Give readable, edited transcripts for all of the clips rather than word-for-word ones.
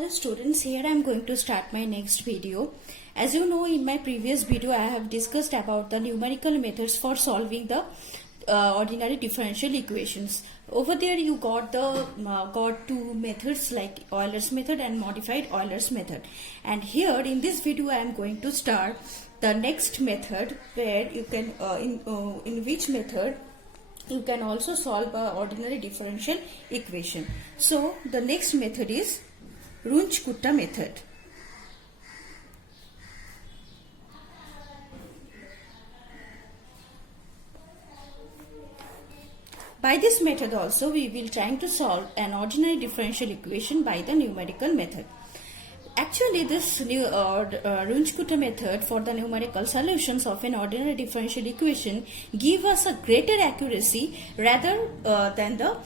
Hello students, here I am going to start my next video. As you know, in my previous video I have discussed about the numerical methods for solving the ordinary differential equations. Over there you got two methods like Euler's method and modified Euler's method. And here in this video I am going to start the next method where you can in which method you can also solve an ordinary differential equation. So the next method is Runge-Kutta method. By this method also we will try to solve an ordinary differential equation by the numerical method. Actually, this new Runge-Kutta method for the numerical solutions of an ordinary differential equation give us a greater accuracy rather than the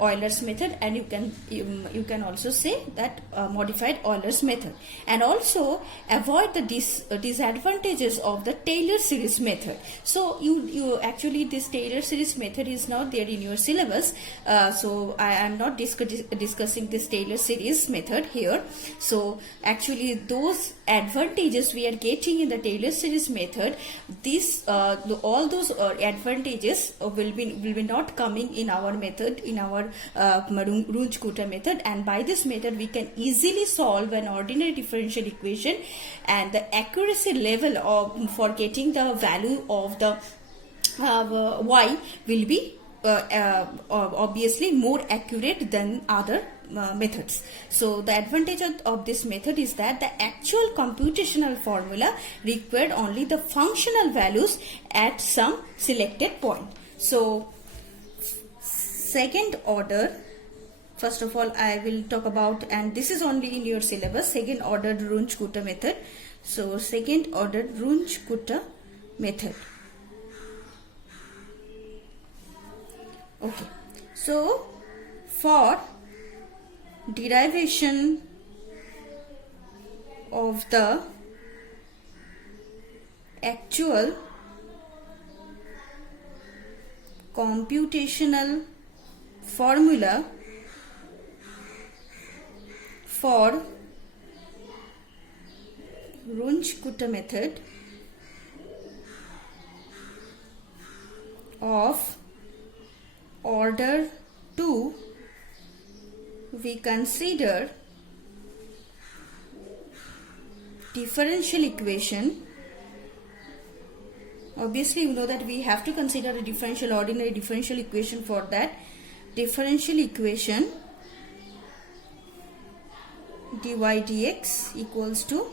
Euler's method, and you can also say that modified Euler's method, and also avoid the disadvantages of the Taylor series method. So you actually this Taylor series method is not there in your syllabus, so I am not discussing this Taylor series method here. So actually those advantages we are getting in the Taylor series method, all those advantages will be not coming in our method, in our Runge-Kutta method. And by this method we can easily solve an ordinary differential equation, and the accuracy level for getting the value of the y will be obviously more accurate than other methods. So the advantage of this method is that the actual computational formula required only the functional values at some selected point. So second order, first of all I will talk about, and this is only in your syllabus, second order Runge-Kutta method. So second order Runge-Kutta method. Okay, so for derivation of the actual computational formula for Runge-Kutta method of order 2, we consider differential equation. Obviously you know that we have to consider a ordinary differential equation. For that, differential equation dy dx equals to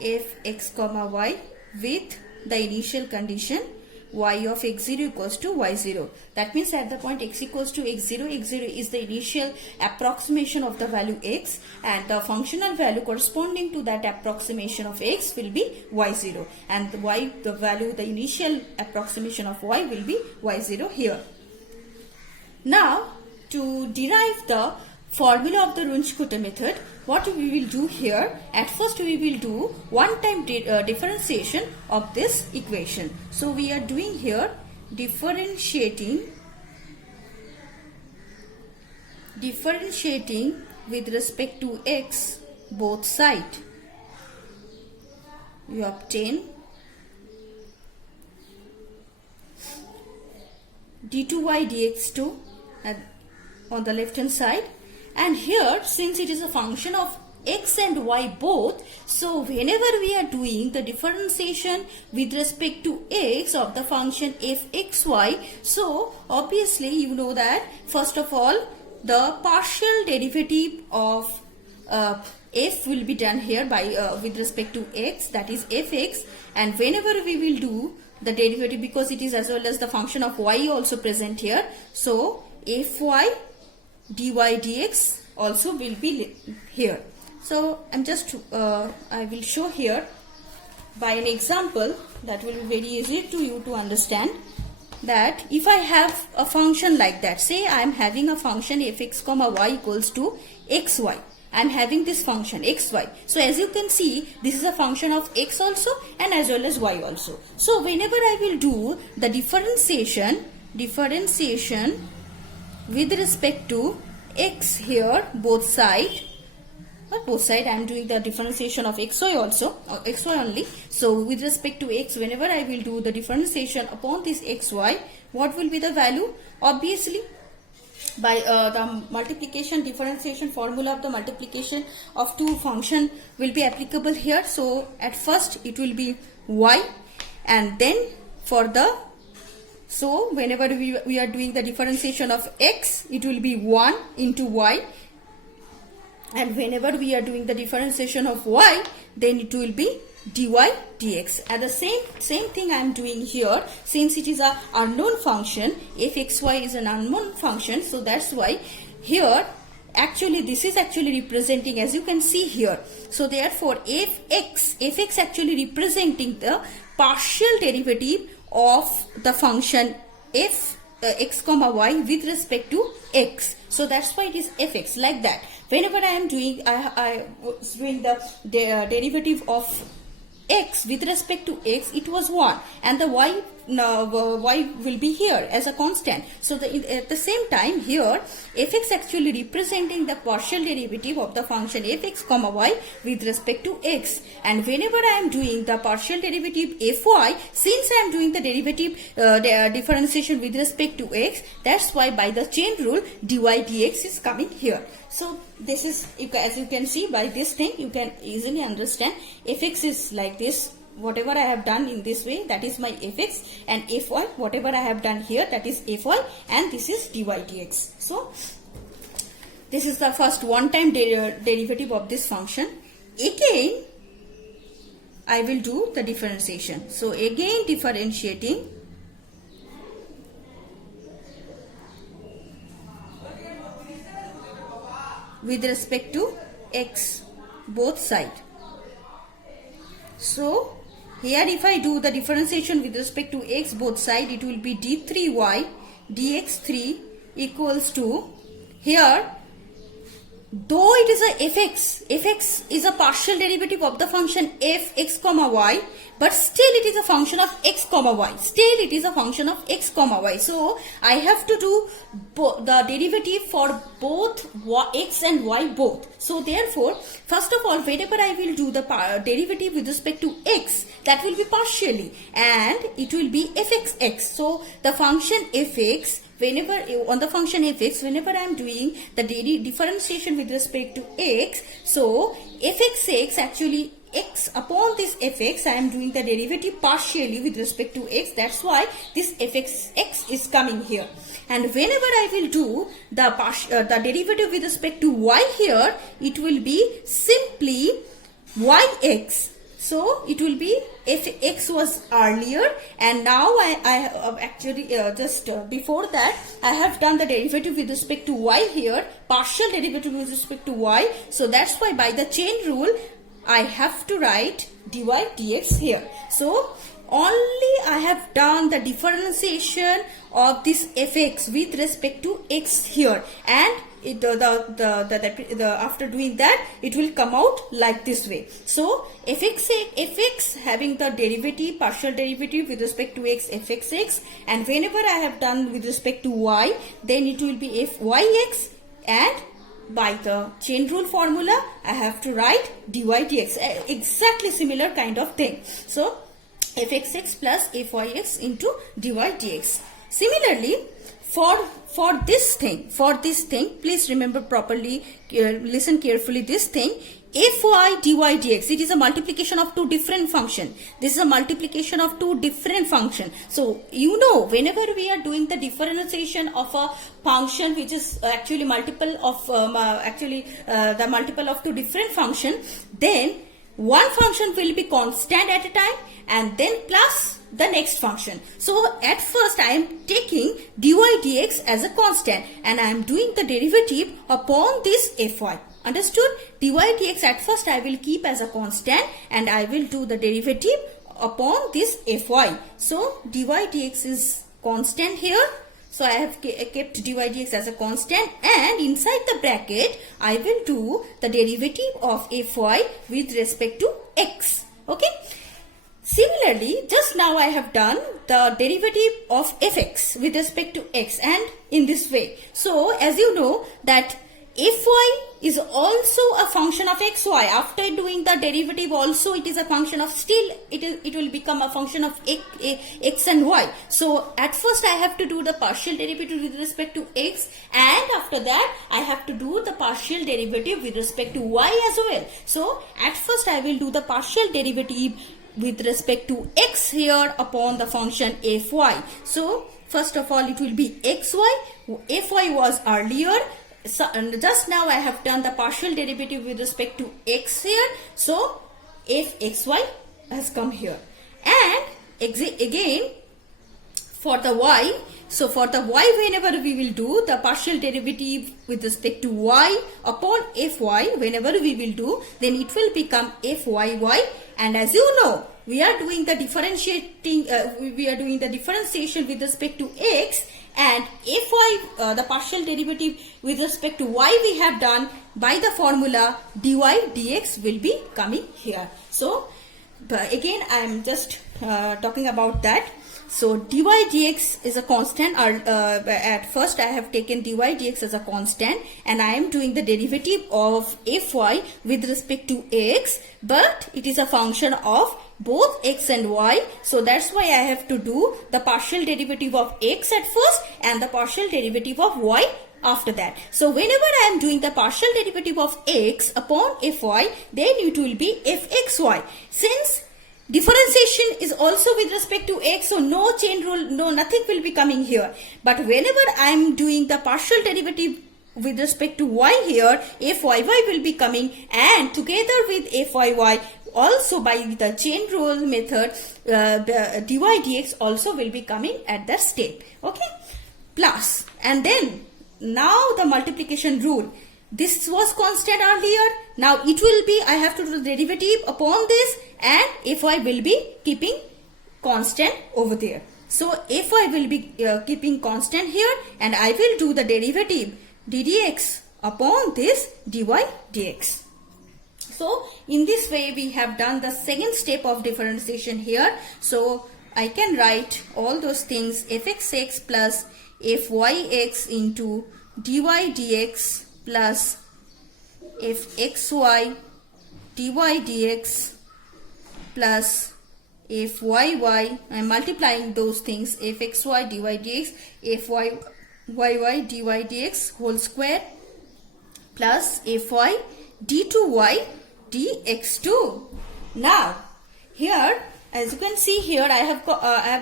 fx comma y with the initial condition y of x0 equals to y0. That means at the point x equals to x0 is the initial approximation of the value x, and the functional value corresponding to that approximation of x will be y0, and the initial approximation of y will be y0 here. Now to derive the formula of the Runge-Kutta method, what we will do here, at first we will do one-time differentiation of this equation. So we are doing here differentiating with respect to x both sides. We obtain d2y dx2 on the left hand side. And here, since it is a function of x and y both, so whenever we are doing the differentiation with respect to x of the function fxy, so obviously you know that first of all the partial derivative of f will be done here by with respect to x, that is fx, and whenever we will do the derivative, because it is as well as the function of y also present here, so fy dy dx also will be here. So I will show here by an example that will be very easy to you to understand, that if I have a function like that, say I am having a function fx comma y equals to xy. I am having this function xy. So as you can see, this is a function of x also and as well as y also. So whenever I will do the differentiation with respect to x here both side, But both side I am doing the differentiation of xy also, or xy only. So with respect to x, whenever I will do the differentiation upon this xy, what will be the value? Obviously, by the multiplication differentiation formula of the multiplication of two function will be applicable here. So at first it will be y, and then for the, so whenever we are doing the differentiation of x, it will be 1 into y, and whenever we are doing the differentiation of y, then it will be dy dx. And the same thing I am doing here, since it is a unknown function, fxy is an unknown function, so that's why here actually this is actually representing, as you can see here. So therefore fx actually representing the partial derivative of the function x comma y with respect to x. So that's why it is fx, like that. Whenever I am doing, I was doing the derivative of x with respect to x, it was 1, and the y will be here as a constant. So at the same time here, fx actually representing the partial derivative of the function fx comma y with respect to x. And whenever I am doing the partial derivative fy, since I am doing the derivative differentiation with respect to x, that's why by the chain rule dy dx is coming here. So this is, as you can see by this thing, you can easily understand fx is like this. Whatever I have done in this way, that is my fx, and fy, whatever I have done here, that is fy, and this is dy dx. So this is the first one-time derivative of this function. Again, I will do the differentiation. So again differentiating with respect to x, both side. So here if I do the differentiation with respect to x both side, it will be d3y dx3 equals to, here though it is a fx is a partial derivative of the function fx comma y, but still it is a function of x comma y. Still it is a function of x comma y. So I have to do the derivative for both x and y both. So therefore, first of all, whenever I will do the derivative with respect to x, that will be partially, and it will be fxx. So the function fx, whenever on the function fx, whenever I am doing the differentiation with respect to x, so fxx actually x upon this fx, I am doing the derivative partially with respect to x. That's why this fxx is coming here. And whenever I will do the derivative with respect to y here, it will be simply yx. So it will be, if x was earlier, and now I actually just before that I have done the derivative with respect to y here, partial derivative with respect to y. So that's why by the chain rule I have to write dy dx here. So only I have done the differentiation of this fx with respect to x here, and after doing that, it will come out like this way. So fx having the derivative, partial derivative with respect to x, fxx, and whenever I have done with respect to y, then it will be fyx, and by the chain rule formula I have to write dy dx. Exactly similar kind of thing. So fxx plus fyx into dy dx. Similarly, for this thing, please remember properly, listen carefully this thing, fy dy dx, it is a multiplication of two different function. This is a multiplication of two different function. So you know, whenever we are doing the differentiation of a function which is actually multiple of the multiple of two different function, then one function will be constant at a time, and then plus the next function. So at first I am taking dy dx as a constant, and I am doing the derivative upon this fy. Understood? Dy dx at first I will keep as a constant, and I will do the derivative upon this fy. So dy dx is constant here. So I have kept dy dx as a constant, and inside the bracket I will do the derivative of fy with respect to x. Okay. Similarly, just now I have done the derivative of fx with respect to x, and in this way. So as you know that fy is also a function of xy. After doing the derivative also it is a function of, still it will become a function of x and y. So at first I have to do the partial derivative with respect to x, and after that I have to do the partial derivative with respect to y as well. So at first I will do the partial derivative with respect to x here upon the function fy. So first of all it will be xy, fy was earlier. So, and just now I have done the partial derivative with respect to x here. So fxy has come here. And again for the y, so for the y, whenever we will do the partial derivative with respect to y upon fy, whenever we will do, then it will become fyy. And as you know, we are doing the differentiating, we are doing the differentiation with respect to x, and fy, the partial derivative with respect to y we have done by the formula dy dx will be coming here. So again I am just talking about that. So dy dx is a constant. At first I have taken dy dx as a constant, and I am doing the derivative of fy with respect to x, but it is a function of both x and y. So that's why I have to do the partial derivative of x at first and the partial derivative of y after that. So whenever I am doing the partial derivative of x upon fy, then it will be fxy. Since differentiation is also with respect to x, so no chain rule, no, nothing will be coming here. But whenever I am doing the partial derivative with respect to y here, fyy will be coming, and together with fyy also by the chain rule method, the dy dx also will be coming at that step. Okay, plus, and then now the multiplication rule. This was constant earlier. Now it will be, I have to do the derivative upon this, and fy will be keeping constant over there. So fy will be keeping constant here, and I will do the derivative ddx upon this dy dx. So in this way we have done the second step of differentiation here. So I can write all those things, fxx plus fyx into dy dx plus fxy dy dx plus fyy. I am multiplying those things, fxy dy dx, fyy dy dx whole square plus fy d2y dx2. Now here, as you can see here, I have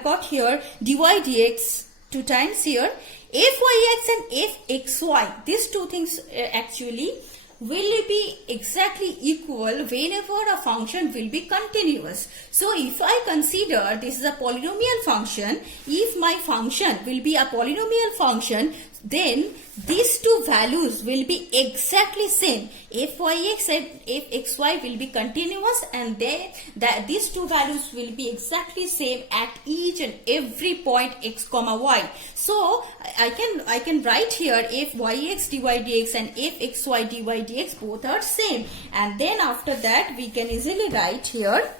got here dy dx 2 times here, fyx and fxy. These two things actually will be exactly equal whenever a function will be continuous. So if I consider this is a polynomial function, if my function will be a polynomial function, then these two values will be exactly same. Fyx and fxy will be continuous, and these two values will be exactly same at each and every point x comma y. So I can write here fyx dy dx and fxy dy dx both are same, and then after that we can easily write here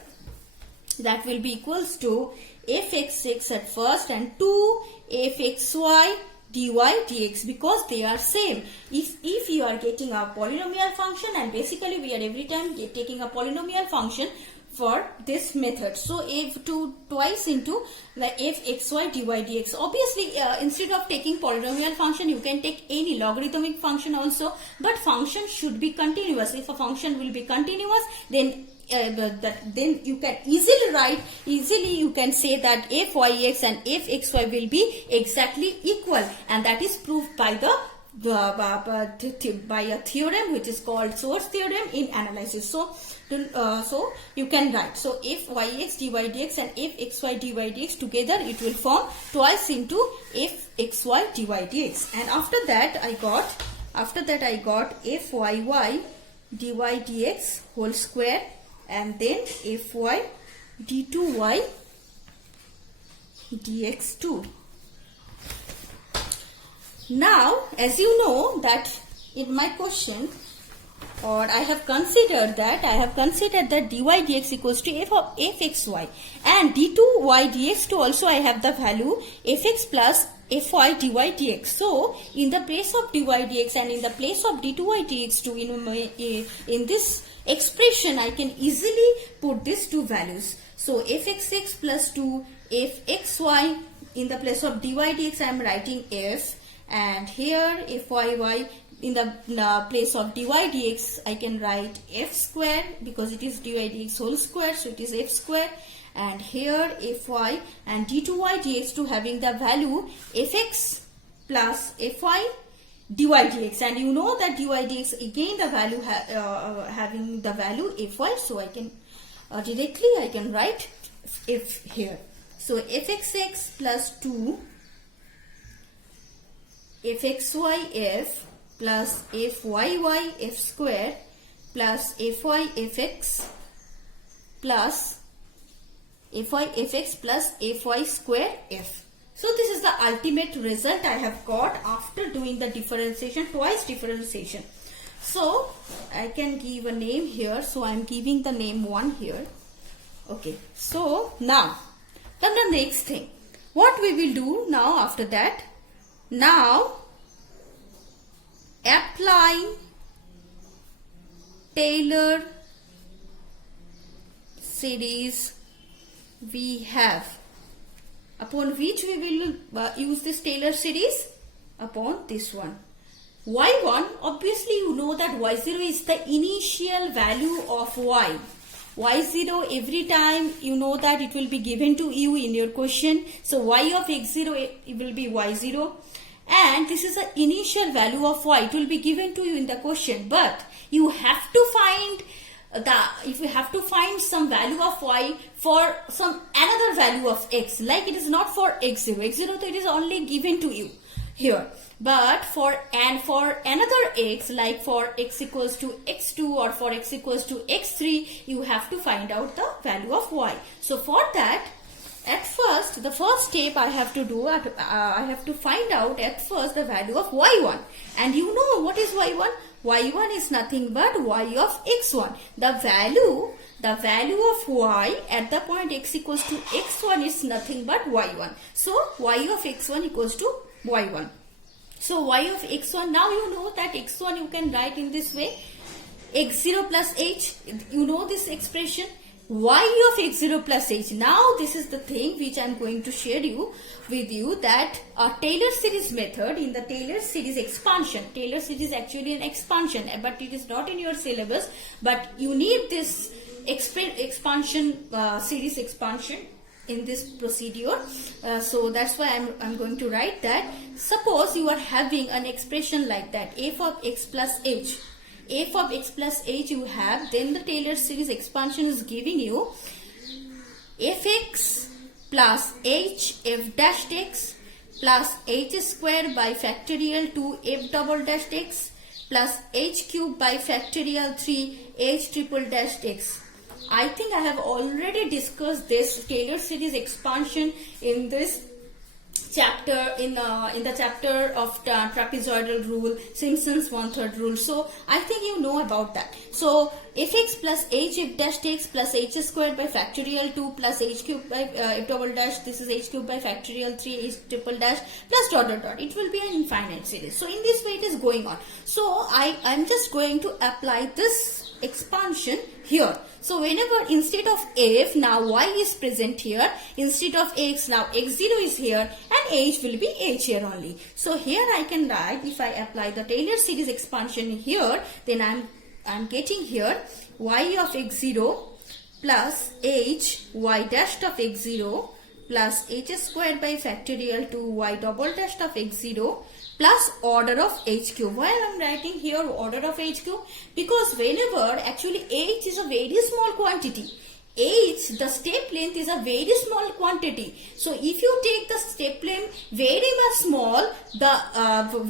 that will be equals to fx6 at first and 2 fxy dy dx, because they are same. If you are getting a polynomial function, and basically we are every time taking a polynomial function for this method, so if twice into the fxy dy dx. Obviously instead of taking polynomial function you can take any logarithmic function also, but function should be continuous. If a function will be continuous, then then you can easily you can say that fyx and fxy will be exactly equal, and that is proved by by a theorem which is called Source theorem in analysis. So you can write, so if yx dy dx and fxy dy dx together it will form twice into fxy dy dx, and after that I got fyy dy dx whole square, and then fy d2y dx2. Now, as you know that in my question, or I have considered that dy dx equals to f of fxy, and d2y dx2 also I have the value fx plus fy dy dx. So in the place of dy dx and in the place of d2y dx in this expression I can easily put these two values. So fxx plus 2 fxy, in the place of dy dx I am writing f, and here fyy in the place of dy dx I can write f square because it is dy dx whole square, so it is f square. And here fy and d2y dx to having the value fx plus fy dy dx, and you know that dy dx again the value having the value fy, so I can directly I can write f here. So fxx plus 2 fxy f plus fyy f square plus fy fx plus fy fx plus fy square f. So this is the ultimate result I have got after doing the differentiation, twice differentiation. So I can give a name here, so I am giving the name 1 here. Okay, so now then the next thing what we will do now after that, now applying Taylor series we have, upon which we will use this Taylor series, upon this one. y1, obviously you know that y0 is the initial value of y. y0 every time you know that it will be given to you in your question. So y of x0 it will be y0, and this is the initial value of y. It will be given to you in the question, but you have to find if you have to find some value of y for some another value of x, like it is not for x0, so it is only given to you here, but for another x, like for x equals to x2 or for x equals to x3, you have to find out the value of y. So for that, at first the first step I have to do, I have to find out at first the value of y1, and you know what is y1? y1 is nothing but y of x1. The value of y at the point x equals to x1 is nothing but y1. So y of x1 equals to y1. So y of x1, now you know that x1 you can write in this way, x0 plus h, you know this expression, y of x0 plus h. Now this is the thing which I am going to share with you, that a Taylor series method in the Taylor series expansion. Taylor series is actually an expansion, but it is not in your syllabus, but you need this expansion series expansion in this procedure. So that's why I'm going to write that. Suppose you are having an expression like that, f of x plus h. F of x plus h you have, then the Taylor series expansion is giving you fx plus h f dash x plus h square by factorial 2 f double dash x plus h cube by factorial 3 h triple dash x. I think I have already discussed this Taylor series expansion in this chapter, in the chapter of trapezoidal rule, Simpson's 1/3 rule. So I think you know about that. So fx plus h f dash x plus h squared by factorial 2 plus h cube by f double dash, this is h cube by factorial 3 h triple dash plus dot dot dot. It will be an infinite series. So in this way it is going on. So I'm just going to apply this expansion here. So whenever instead of f, now y is present here, instead of x, now x0 is here, and h will be h here only. So here I can write, if I apply the Taylor series expansion here, then I'm getting here y of x0 plus h y dash of x0 plus h squared by factorial 2 y double dash of x0 plus order of h cube. Why I am writing here order of h cube? Because whenever actually h is a very small quantity, h, the step length is a very small quantity. So if you take the step length very much small,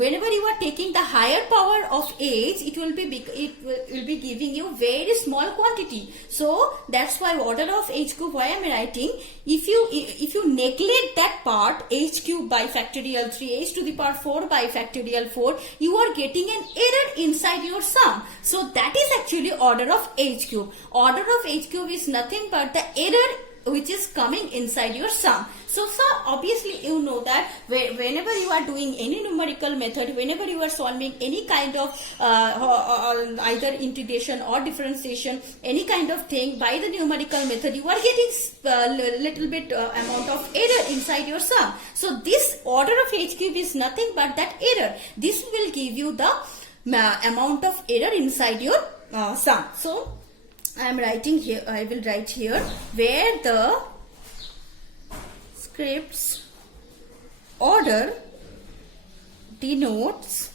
whenever you are taking the higher power of h, it will be giving you very small quantity. So that's why order of h cube. Why I am writing, if you neglect that part, h cube by factorial 3, h to the power 4 by factorial 4, you are getting an error inside your sum. So that is actually order of h cube. Order of h cube is nothing but the error which is coming inside your sum. So obviously you know that whenever you are doing any numerical method, whenever you are solving any kind of either integration or differentiation, any kind of thing by the numerical method, you are getting little bit amount of error inside your sum. So this order of h cube is nothing but that error. This will give you the amount of error inside your sum. So I am writing here, I will write here where the script's order denotes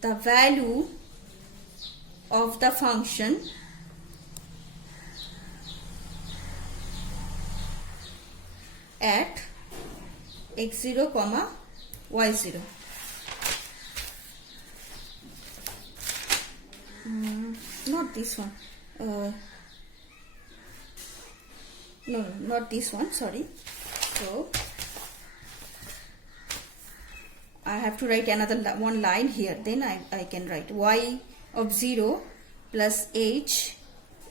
the value of the function at x0 comma y0. Not this one. No, not this one. Sorry. So I have to write another one line here. Then I can write y of 0 plus h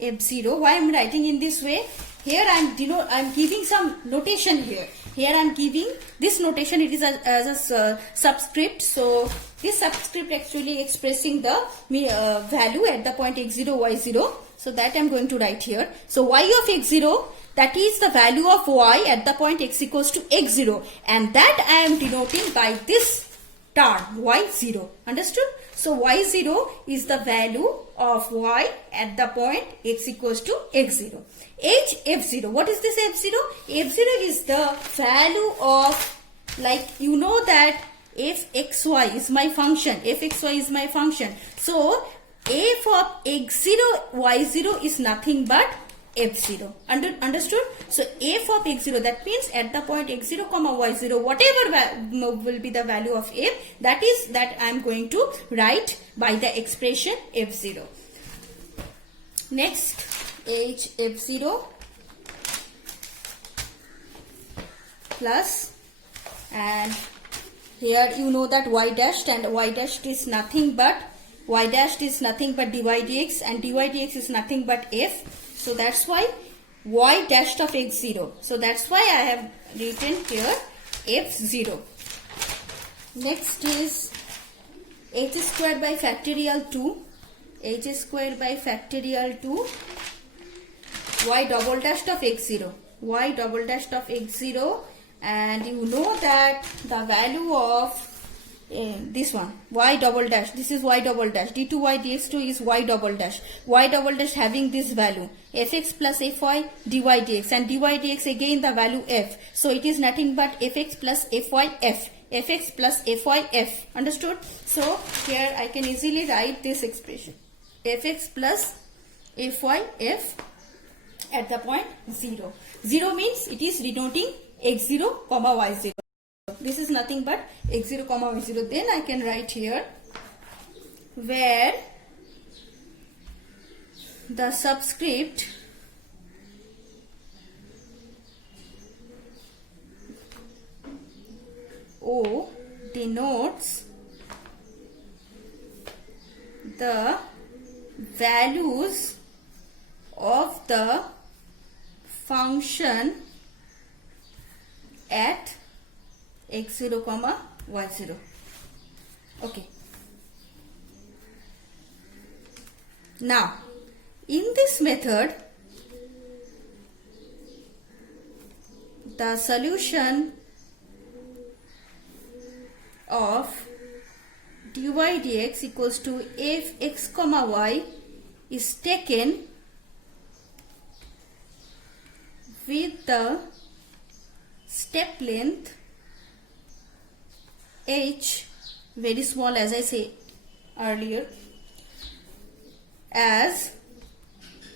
f0. Why I am writing in this way? Here I am giving some notation here. Here I am giving this notation. It is as a subscript. So this subscript actually expressing the value at the point x0, y0. So that I am going to write here. So y of x0, that is the value of y at the point x equals to x0. And that I am denoting by this term y0. Understood? So y0 is the value of y at the point x equals to x0. H f0. What is this f0? F0 is the value of, like you know that fxy is my function. Fxy is my function. So f of x0, y0 is nothing but f0. Understood? So f of x0, that means at the point x0 comma y0, whatever will be the value of f, that is that I am going to write by the expression f0. Next, h f0 plus, and here you know that y dashed, and y dashed is nothing but dy dx, and dy dx is nothing but f. So that's why y dashed of x0. So that's why I have written here f0. Next is h squared by factorial 2. H squared by factorial 2 y double dashed of x0. Y double dashed of x0, and you know that the value of this one y double dash, this is y double dash, d2y dx2 is y double dash having this value fx plus fy dy dx, and dy dx again the value f. So it is nothing but fx plus fy f, fx plus fy f. Understood? So here I can easily write this expression fx plus fy f at the point 0. 0 means it is denoting x0 comma y0. This is nothing but x0 comma y0. Then I can write here where the subscript O denotes the values of the function at x0 comma y0. Okay. Now in this method the solution of dy dx equals to fx comma y is taken with the step length h very small, as I say earlier, as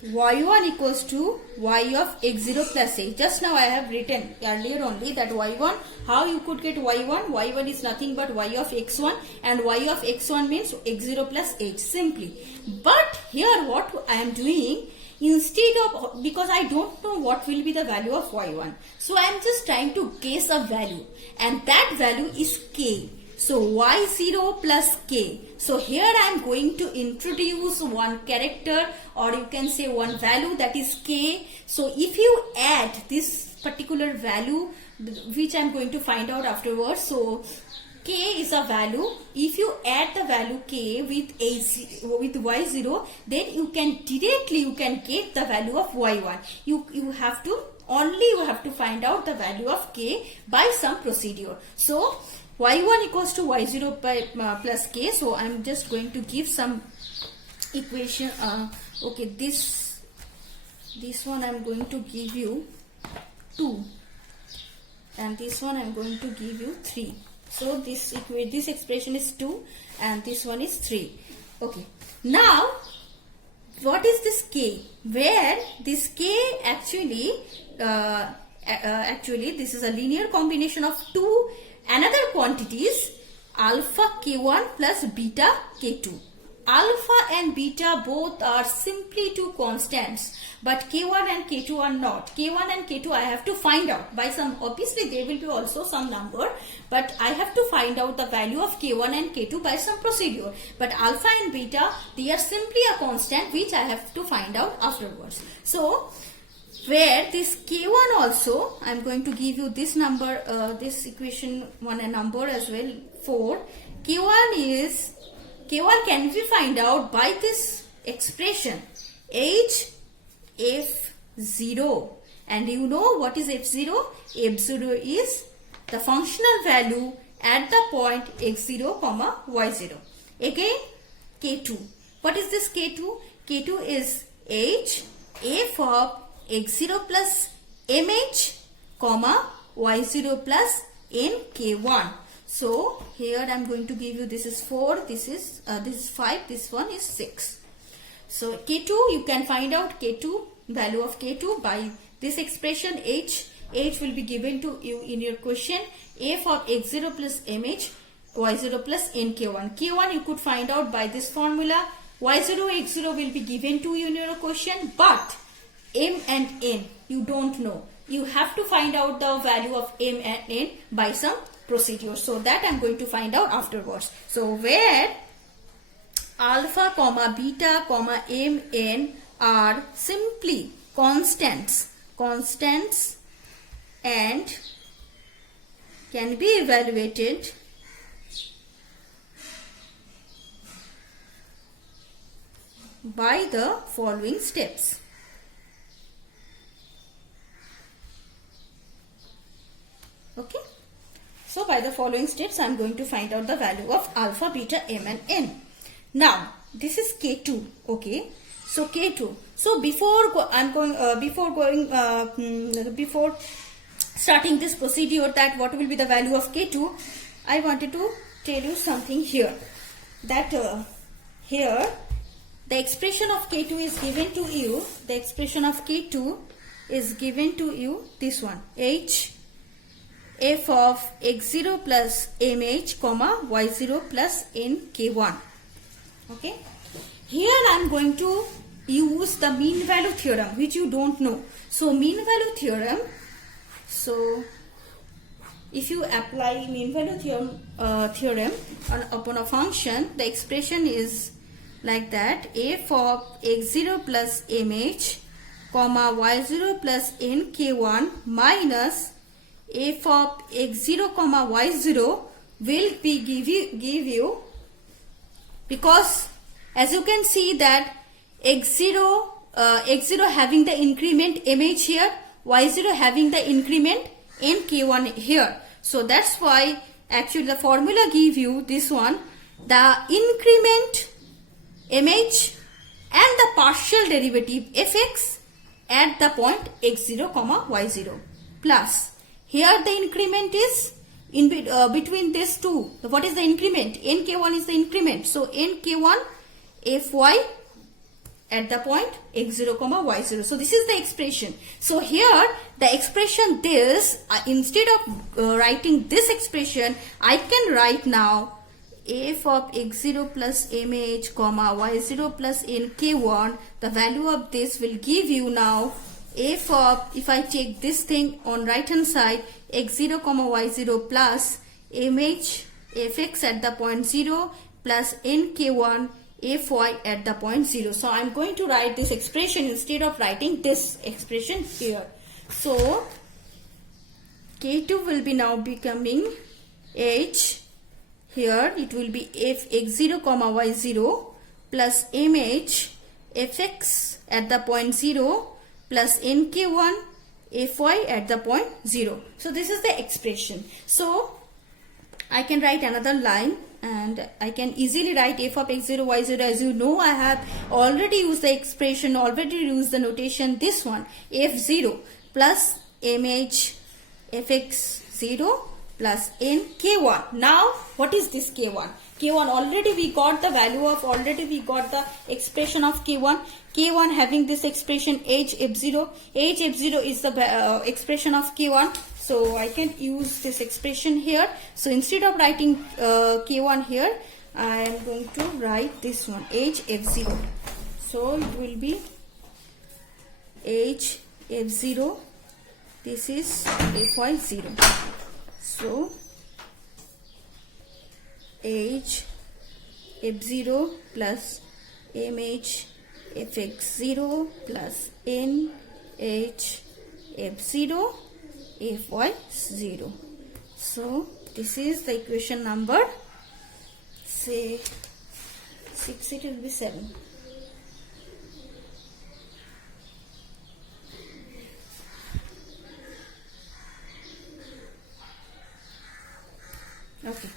y1 equals to y of x0 plus h. Just now I have written earlier only that y1, how you could get y1? y1 is nothing but y of x1, and y of x1 means x0 plus h simply. But here what I am doing, instead of, because I don't know what will be the value of y1, so I am just trying to guess a value, and that value is k. So y0 plus k. So here I am going to introduce one character, or you can say one value, that is k. So if you add this particular value, which I am going to find out afterwards. So k is a value. If you add the value k with y0, then you can directly get the value of y1. You have to find out the value of k by some procedure. So y1 equals to y0 plus k. So I am just going to give some equation. Okay, this one I am going to give you 2, and this one I am going to give you 3. So this expression is 2 and this one is 3. Okay. Now what is this k? Where this k actually this is a linear combination of two another quantities, alpha k1 plus beta k2. Alpha and beta both are simply two constants, but k1 and k2 are not. K1 and k2 I have to find out by some, obviously there will be also some number, but I have to find out the value of k1 and k2 by some procedure. But alpha and beta, they are simply a constant which I have to find out afterwards. So where this k1 also, I am going to give you this number, this equation one a number as well, 4. K1 can be find out by this expression f0, and you know what is f0? F0 is the functional value at the point x0 comma y0. Again k2. What is this k2? K2 is f of x0 plus mh comma y0 plus nk1. So here I am going to give you, this is 4, this is 5, this one is 6. So k2, you can find out k2, value of k2 by this expression h will be given to you in your question, f of x0 plus mh y0 plus nk1. K1 you could find out by this formula, y0 x0 will be given to you in your question, but m and n you don't know. You have to find out the value of m and n by some procedure. So that I am going to find out afterwards. So where alpha comma beta comma m n are simply constants and can be evaluated by the following steps. Okay. So by the following steps I am going to find out the value of alpha, beta, m and n. Now this is k2. Okay. So k2. So before starting this procedure, that what will be the value of k2, I wanted to tell you something here. That here the expression of k2 is given to you. The expression of k2 is given to you, this one, f of x0 plus mh comma y0 plus nk1. Okay. Here I am going to use the mean value theorem, which you don't know. So mean value theorem. So if you apply mean value theorem upon a function, the expression is like that: f of x0 plus mh comma y0 plus nk1 minus f of x0 comma y0 will be give you, because as you can see that x0 having the increment mh here, y0 having the increment nk1 here. So that's why actually the formula give you this one, the increment mh and the partial derivative fx at the point x0 comma y0 plus, here the increment is in between these two. What is the increment? nk1 is the increment. So nk1 fy at the point x0 comma y0. So this is the expression. So here the expression this, instead of writing this expression, I can write now f of x0 plus mh comma y0 plus nk1. The value of this will give you now f of, if I take this thing on right hand side, x0 comma y0 plus mh fx at the point 0 plus nk1 fy at the point 0. So I'm going to write this expression instead of writing this expression here. So k2 will be now becoming h, here it will be fx0 comma y0 plus mh fx at the point 0 plus nk1 fy at the point 0. So this is the expression. So I can write another line and I can easily write f of x0 y0. As you know, I have already used the expression, already used the notation, this one f0 plus mh fx0 plus nk1. Now what is this k1? K1 already we got the value of, already we got the expression of K1. K1 having this expression h f0. H f0 is the expression of K1. So I can use this expression here. So instead of writing K1 here, I am going to write this one h f0. So it will be h f0. This is fy0. So h f0 plus mh fx0 plus n h f0 fy0. So this is the equation number, say 6, it will be 7. Okay.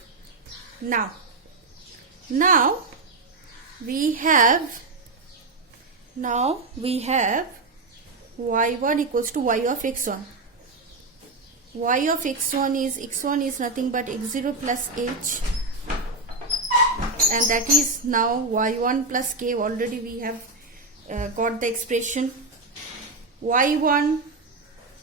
Now we have y1 equals to y of x1. Y of x1 is nothing but x0 plus h, and that is now y1 plus k. Already we have got the expression y1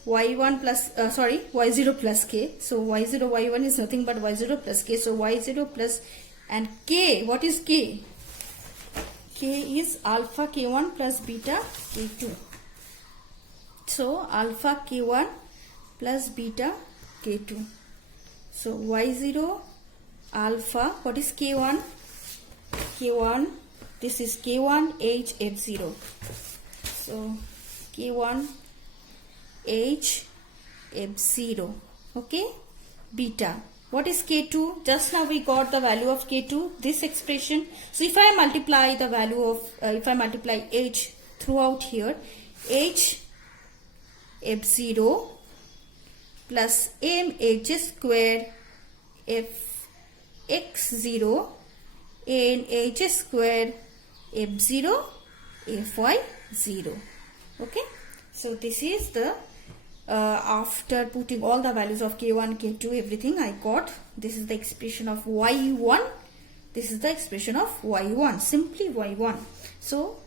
plus y0 plus k. So y0 y1 is nothing but y0 plus k. So y0 plus, and k, what is k? K is alpha k1 plus beta k2. So alpha k1 plus beta k2. So y0 alpha, what is k1? K1, this is k1 h f0. So k1 h f0. Okay, beta, what is k2? Just now we got the value of k2, this expression. So if I multiply the value of if I multiply h throughout here, h f0 plus mh square fx0 and h square f0 fy0. Okay, so this is the after putting all the values of k1 k2 everything I got, this is the expression of y1, this is the expression of y1, simply y1. So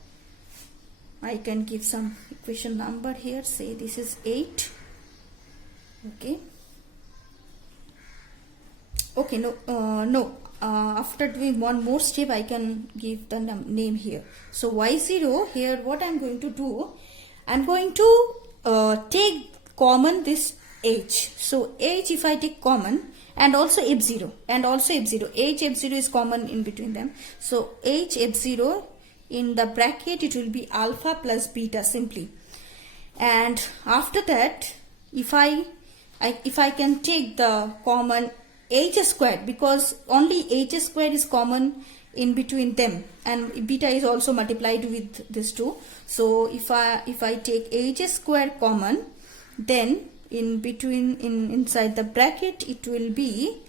I can give some equation number here, say this is 8. Okay, no, after doing one more step I can give the name here. So y0 here, what I'm going to do, I'm going to take common this h. So h if I take common, and also f0, h f0 is common in between them. So h f0 in the bracket it will be alpha plus beta simply. And after that, if I can take the common h squared, because only h squared is common in between them, and beta is also multiplied with this two. So if I take h squared common, then in between, inside the bracket it will be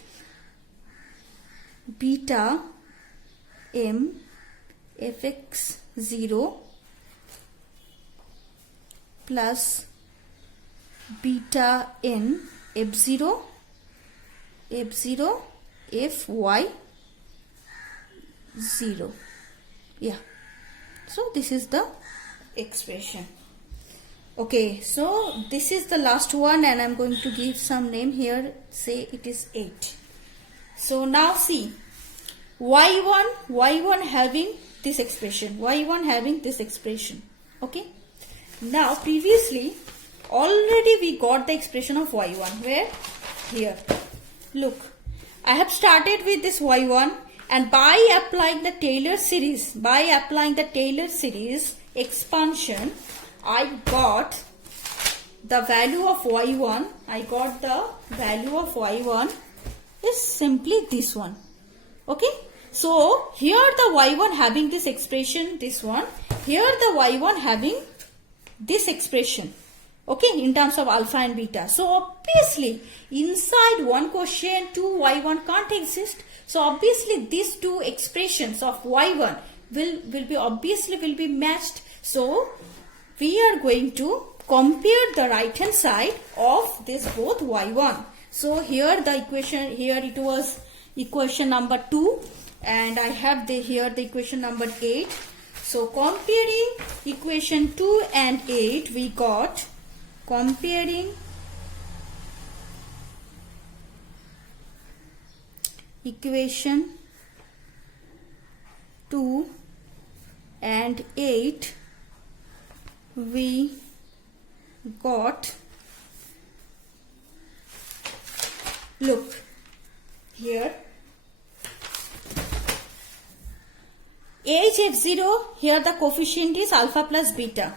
beta m fx0 plus beta n f0 fy0. Yeah, so this is the expression. Okay, so this is the last one, and I'm going to give some name here, say it is 8. So now see, y1 having this expression, okay. Now previously already we got the expression of y1, where? Here, look, I have started with this y1, and by applying the Taylor series, expansion, I got the value of y1. Is simply this one. Okay. So here the y1 having this expression, this one. Here the y1 having this expression. Okay, in terms of alpha and beta. So obviously inside one quotient 2 y1 can't exist. So obviously these two expressions of y1 will be matched. So we are going to compare the right hand side of this both y1. So here the equation, here it was equation number 2, and I have here the equation number 8. So comparing equation 2 and 8, we got comparing equation 2 and 8, we got, look here, HF0, here the coefficient is alpha plus beta.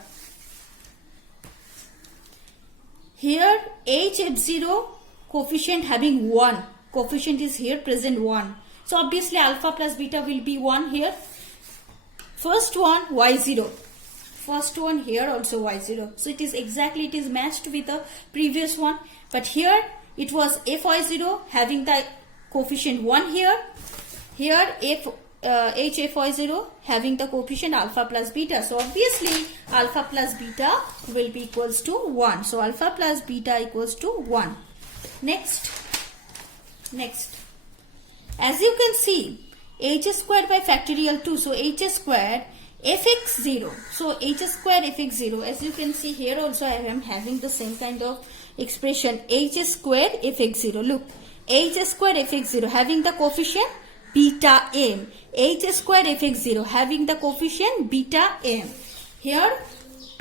Here HF0 coefficient having 1. Coefficient is here present 1. So obviously alpha plus beta will be 1 here. First one y0. First one here also y0. So it is matched with the previous one. But here it was Fy0 having the coefficient 1 here. Here HFy0 having the coefficient alpha plus beta. So obviously alpha plus beta will be equals to 1. So alpha plus beta equals to 1. Next. As you can see, h squared by factorial 2. So h squared fx0. So h squared fx0. As you can see here also I am having the same kind of expression, h squared fx0. Look, h squared fx0 having the coefficient beta m. H squared fx0 having the coefficient beta m. Here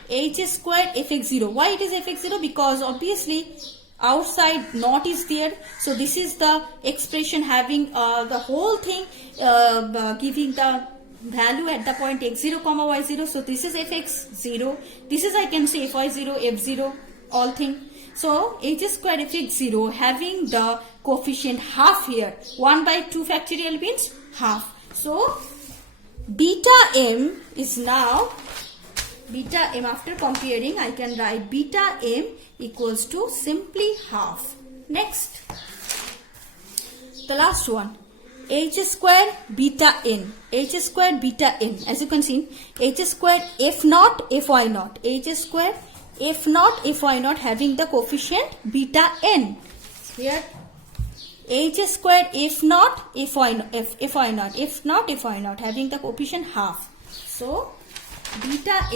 h squared fx0. Why it is fx0? Because obviously outside naught is there. So this is the expression having the whole thing giving the value at the point x0 comma y0. So this is fx0. This is, I can say, fy0, f0, all thing. So h squared fx0 having the coefficient half here. 1 by 2 factorial means half. So beta m is now, beta m after comparing, I can write beta m equals to simply half. Next, the last one, h squared beta n. H squared beta n. As you can see, h squared f naught fy naught. H squared f naught fy naught having the coefficient beta n. Here h squared f naught fy naught having the coefficient half. So beta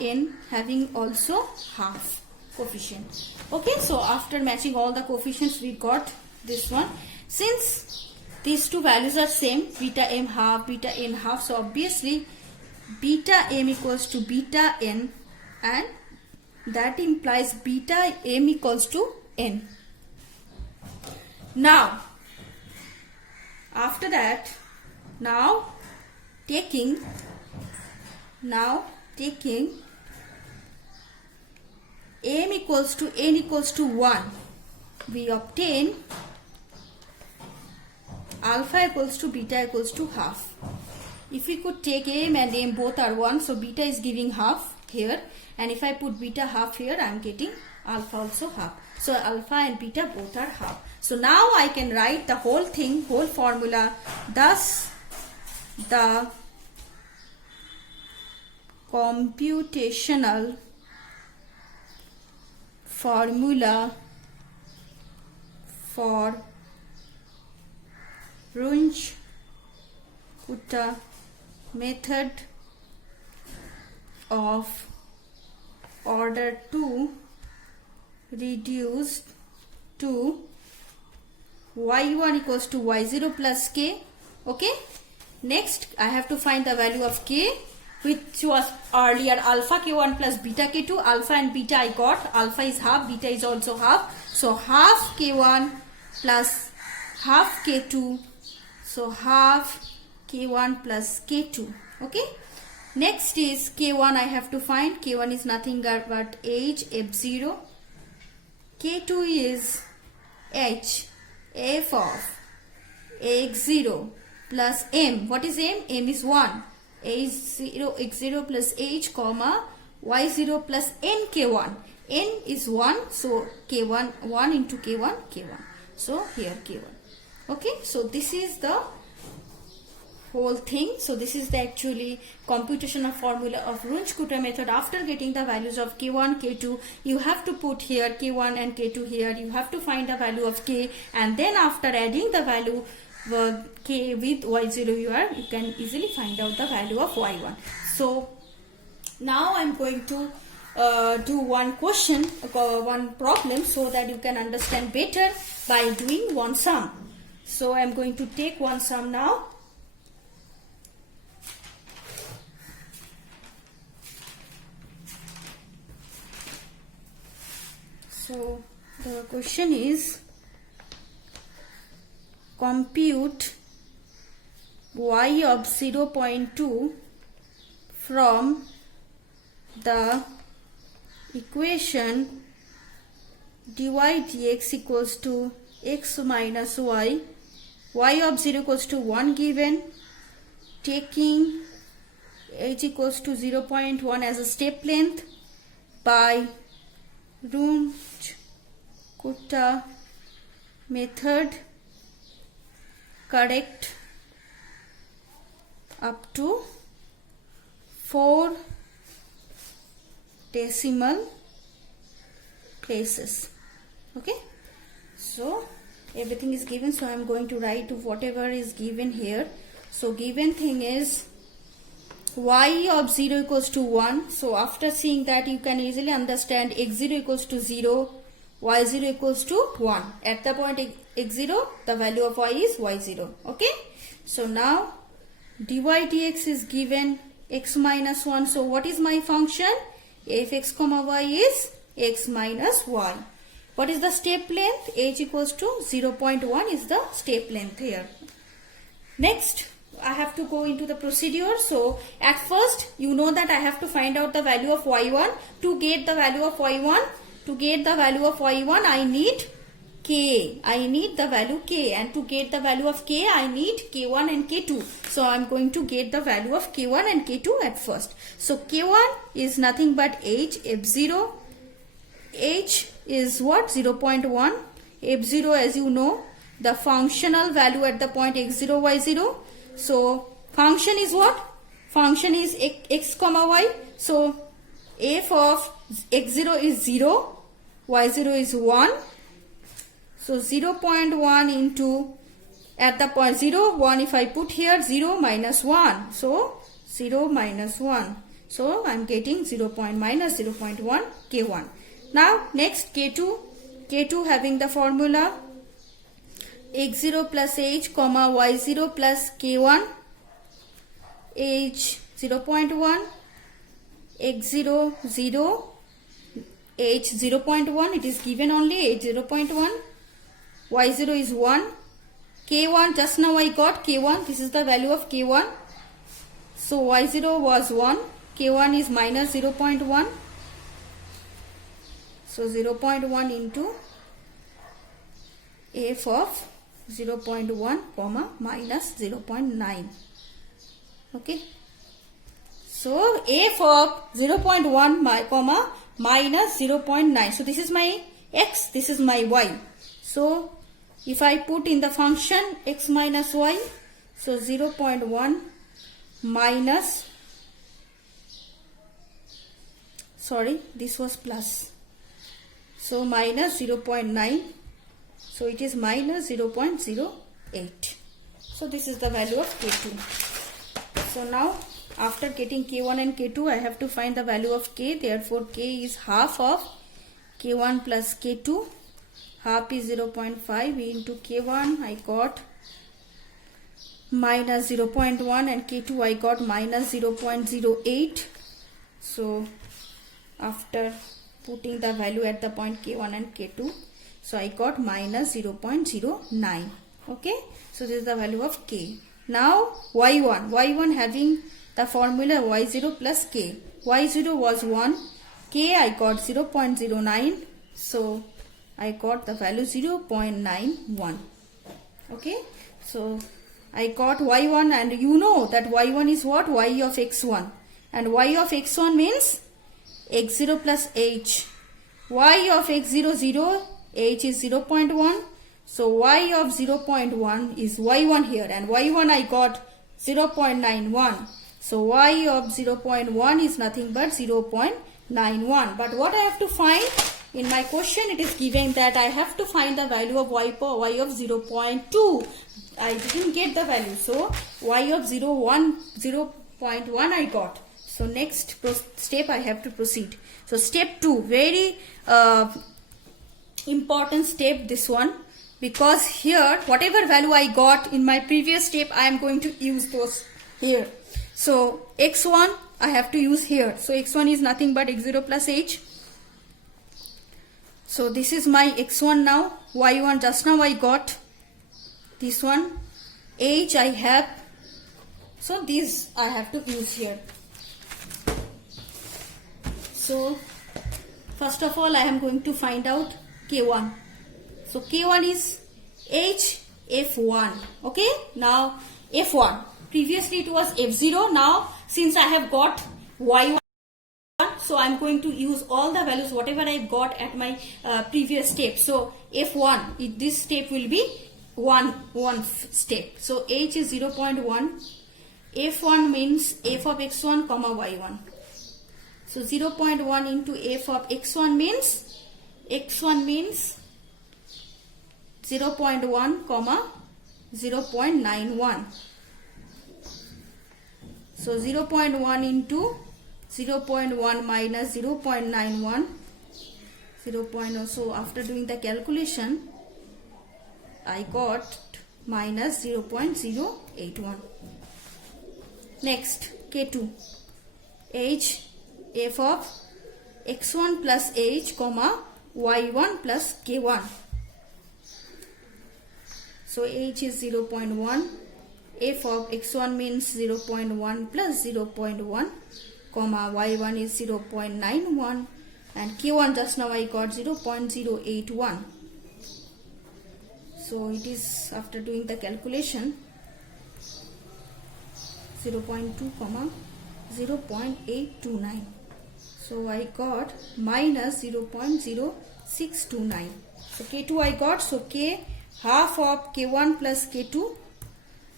n having also half coefficient. Okay, so after matching all the coefficients we got this one. Since these two values are same, beta m half, beta n half, so obviously beta m equals to beta n, and that implies beta m equals to n. Now after that, now taking m equals to n equals to 1, we obtain alpha equals to beta equals to half. If we could take m and m both are 1, so beta is giving half here, and if I put beta half here, I am getting alpha also half. So alpha and beta both are half. So now I can write the whole thing, whole formula. Thus the computational formula for Runge-Kutta method of order 2 reduced to y1 equals to y0 plus k. Okay, next I have to find the value of k, which was earlier alpha k1 plus beta k2. Alpha and beta I got. Alpha is half, beta is also half. So half k1 plus half k2. So half k1 plus k2. Okay. Next is k1 I have to find. K1 is nothing but h f0. K2 is h f of x0 plus m. What is m? M is 1. h0 x0 plus h comma y0 plus n k1. N is 1, so k1 1 into k1 k1. So here k1. Okay, so this is the whole thing. So this is the actually computational formula of Runge-Kutta method. After getting the values of k1 k2, you have to put here k1 and k2 here. You have to find the value of k, and then after adding the value k with y0, you can easily find out the value of y1. So now I'm going to do one question, one problem, so that you can understand better by doing one sum. So I'm going to take one sum now. So the question is, compute y of 0.2 from the equation dy dx equals to x minus y of 0 equals to 1 given, taking h equals to 0.1 as a step length by Runge-Kutta method, correct up to 4 decimal places. Okay, so everything is given, so I am going to write whatever is given here. So given thing is y of 0 equals to 1. So after seeing that, you can easily understand x0 equals to 0, y0 equals to 1. At the point x0, the value of y is y0. Okay, so now dy dx is given x minus 1. So what is my function? F x comma y is x minus y. What is the step length? H equals to 0.1 is the step length here. Next, I have to go into the procedure. So at first, you know that I have to find out the value of y1. To get the value of y1, I need k. I need the value k, and to get the value of k, I need k1 and k2. So I am going to get the value of k1 and k2 at first. So k1 is nothing but h f0. H is what? 0.1. f0, as you know, the functional value at the point x0, y0. So function is what? Function is x comma y. So f of x0 is 0, y0 is 1. So 0.1 into, at the point 0, 1, if I put here 0 minus 1. So 0 minus 1. So I am getting 0. Minus 0.1 k1. Now next k2. K2 having the formula x0 plus h comma y0 plus k1, h 0.1, x0 0, h 0.1, it is given only h 0.1, y0 is 1, k1 just now I got k1, this is the value of k1. So y0 was 1, k1 is minus 0.1. So 0.1 into f of 0.1 comma minus 0.9. Okay. So f of 0.1 comma minus 0.9. So this is my x, this is my y. So if I put in the function x minus y, so 0.1 minus, sorry, this was plus. So minus 0.9. So it is minus 0.08. So this is the value of k2. So now after getting k1 and k2, I have to find the value of k. Therefore k is half of k1 plus k2. Half is 0.5 into k1 I got minus 0.1 and k2 I got minus 0.08. So after putting the value at the point k1 and k2, So I got minus 0.09. Okay, so this is the value of k. Now y1 having the formula y0 plus k. Y0 was 1, k I got 0.09, so I got the value 0.91. Okay, so I got y1, and you know that y1 is what? Y of x1, and y of x1 means x0 plus h. Y of x0 0, h is 0.1, so y of 0.1 is y1 here, and y1 I got 0.91. So y of 0.1 is nothing but 0.91. But what I have to find? In my question it is given that I have to find the value of y of 0.2. I didn't get the value, so y of 0.1 I got. So next step I have to proceed. So step 2, very important step this one, because here whatever value I got in my previous step I am going to use those here. So x1 I have to use here. So x1 is nothing but x0 plus h. So this is my x1 now. Y1 just now I got this one. H I have. So this I have to use here. So first of all I am going to find out k1. So k1 is h f1. Okay. Now f1. Previously it was f0. Now since I have got y1, so I am going to use all the values whatever I got at my previous step. So f1, this step will be one step. So h is 0.1. f1 means f of x1 comma y1. So 0.1 into f of x1 means 0.1 comma 0.91. So 0.1 into 0.1 minus 0.91, 0. So after doing the calculation I got minus 0.081. Next k2, h f of x1 plus h comma y1 plus k1. So h is 0.1, f of x1 means 0.1 plus 0.1 comma y1 is 0.91, and k1 just now I got 0.081. So it is after doing the calculation 0.2 comma 0.829. So I got minus 0.0629. So k2 I got. So k half of k1 plus k2.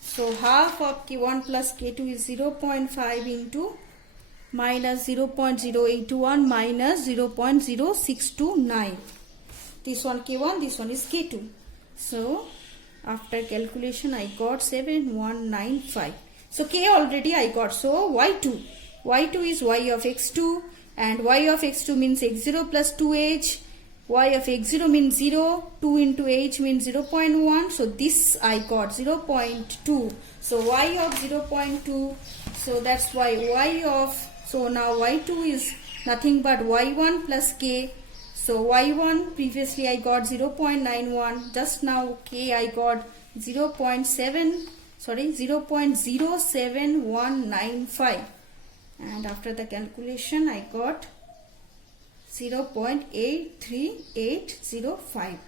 So half of k1 plus k2 is 0.5 into minus 0.081 minus 0.0629. This one k1, this one is k2. So after calculation I got 7195. So k already I got. So y2 is y of x2, and y of x2 means x0 plus 2h. Y of x0 means 0, 2 into h means 0.1. So this I got 0.2. So y of 0.2. So that's why y of, so now y2 is nothing but y1 plus k. So y1 previously I got 0.91. Just now k I got 0.07195. And after the calculation I got 0.83805.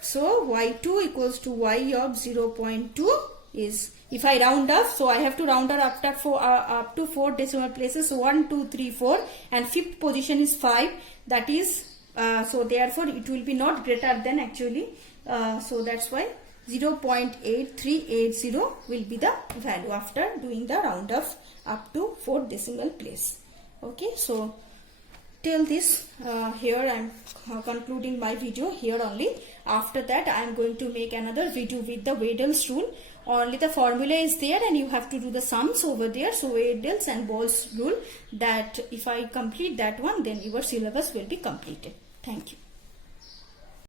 So y2 equals to y of 0.2 is, if I round up, so I have to round up up to 4 decimal places. So 1, 2, 3, 4, and fifth position is 5. That is, so therefore it will be not greater than actually. So that's why 0.8380 will be the value after doing the round up to 4 decimal place. Okay, so till this here I am concluding my video here only. After that I am going to make another video with the Wedel's rule. Only the formula is there and you have to do the sums over there. So Wedel's and Boyle's rule, that if I complete that one, then your syllabus will be completed. Thank you.